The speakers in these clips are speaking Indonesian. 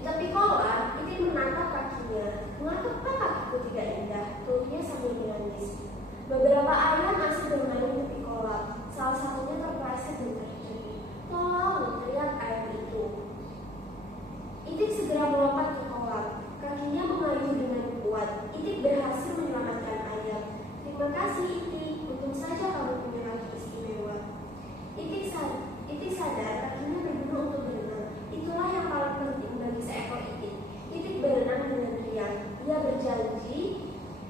Di tepi kolam, Itik menatap kakinya. "Mengapa kakiku tidak indah?" keluhnya sambil menangis. Beberapa ayam masih bermain di tepi kolam. Salah satunya terpeleset dan terjatuh. "Tolong!" teriak ayam itu. Itik segera melompat ke kolam. Kakinya mengayuh dengan kuat. Itik berhasil menyelamatkan ayam. "Terima kasih, Itik. Untung saja kamu punya kaki istimewa." Itik sadar kakinya berguna untuk berenang. Itulah yang paling penting bagi seekor itik. Itik berenang dengan riang. Ia berjanji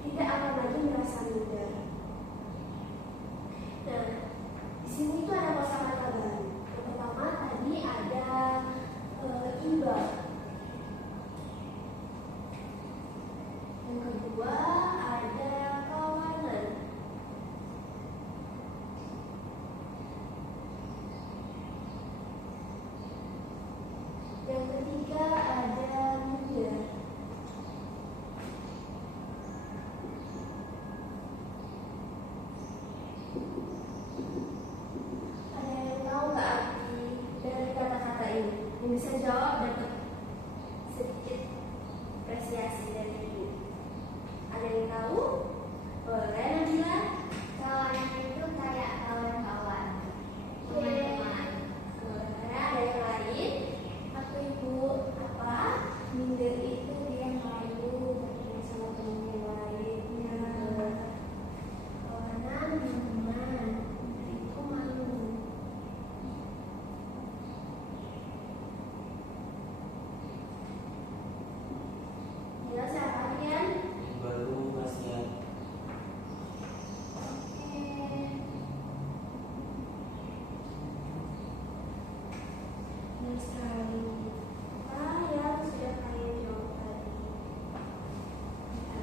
tidak akan lagi merasa minder. Nah, di sini itu ada kosakata baru. Yang pertama tadi ada imbal. Yang kedua ada kawanan. Yang ketiga ada muda. Ada yang tahu nggak arti dari kata-kata ini? Yang bisa jawab dapat sedikit apresiasi dari ibu. Ada yang tahu? Boleh, Nabila? Kawan itu kayak kawan-kawan, teman-teman. Boleh, ada yang lain? Aku ibu, Apa? minder itu dia malu bertemu sama teman yang lainnya. Kawanan, teman-teman. Itu malu. Ya, siapa Rian? Baru masnya. Benar sekali. Apa yang sudah kalian jawab tadi? Ya.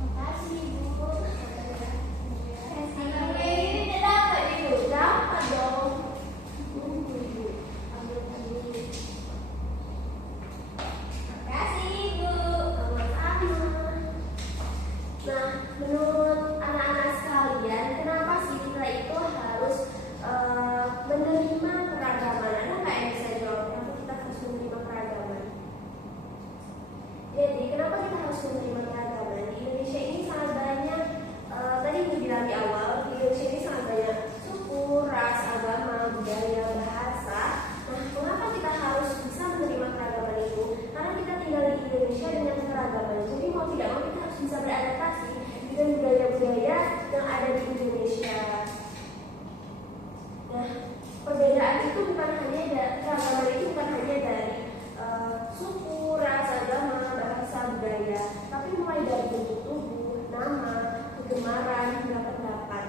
Makasih ibu. Ini tidak dapat ibu, dapat dong. Ibu, ambil dulu. Makasih ibu. Sama-sama. Nah, menurut anak-anak sekalian, kenapa sih kita itu harus menerima keragaman? Ada nggak yang bisa jawab kenapa kita harus menerima keragaman? Jadi, kenapa kita harus menerima keragaman? Di Indonesia ini sangat banyak, tadi ibu bilang di awal, di Indonesia ini sangat banyak suku, ras, agama, budaya, bahasa. Nah, mengapa kita harus bisa menerima keragaman itu? Karena kita tinggal di Indonesia dengan keragaman. Jadi mau tidak mau kita harus bisa beradaptasi dengan budaya-budaya yang ada di Indonesia. Nah, perbedaan itu bukan hanya keragaman itu bukan hanya dari suku, ras, agama, bahasa, budaya, tapi mulai dari bentuk tubuh, nama, kegemaran, hingga pendapat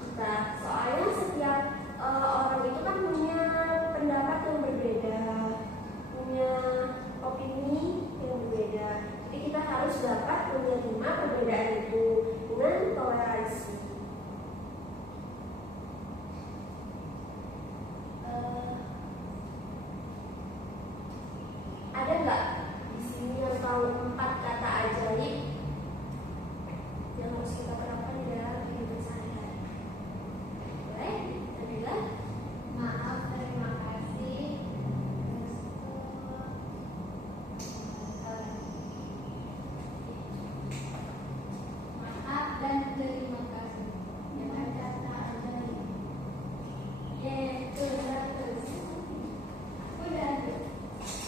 kita. Soalnya setiap orang itu kan punya pendapat yang berbeda, punya opini yang berbeda. Jadi kita harus dapat menerima perbedaan itu dengan toleransi. Ada nggak di sini yang tahu 4 kata ajaib yang harus kita terapkan di dalam kehidupan sehari-hari? Boleh, Nabila? Maaf, terima kasih. Maaf dan terima kasih. Dengan kata ajaib. Terus. Udah tuh.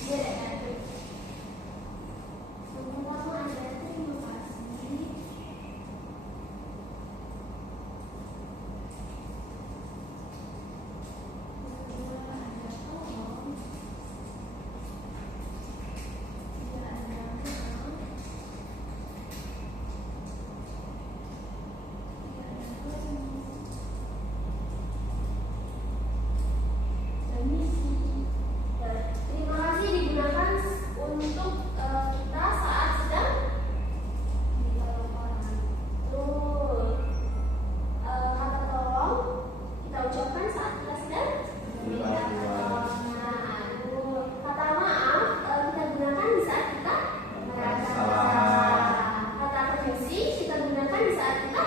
Dia udah tuh. Pertama ada terima kasih. Kedua ada tolong. Ketiga ada maaf. Ketiga ada permisi. Nah, terima kasih digunakan untuk kita saat sedang Di dalam orang. betul. Kata tolong kita ucapkan saat kita sedang Minta tolong. Nah, betul. Kata maaf kita gunakan di saat kita Merasa salah. Kata permisi kita gunakan di saat kita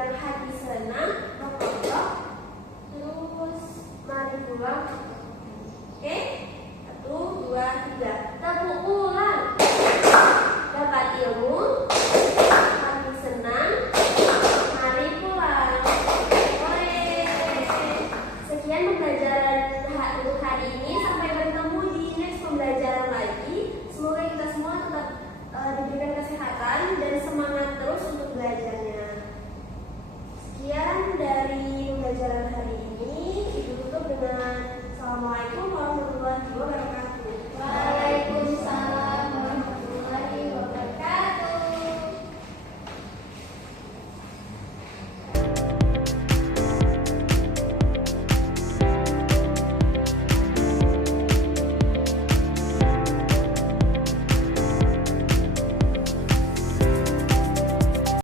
yang hati senang,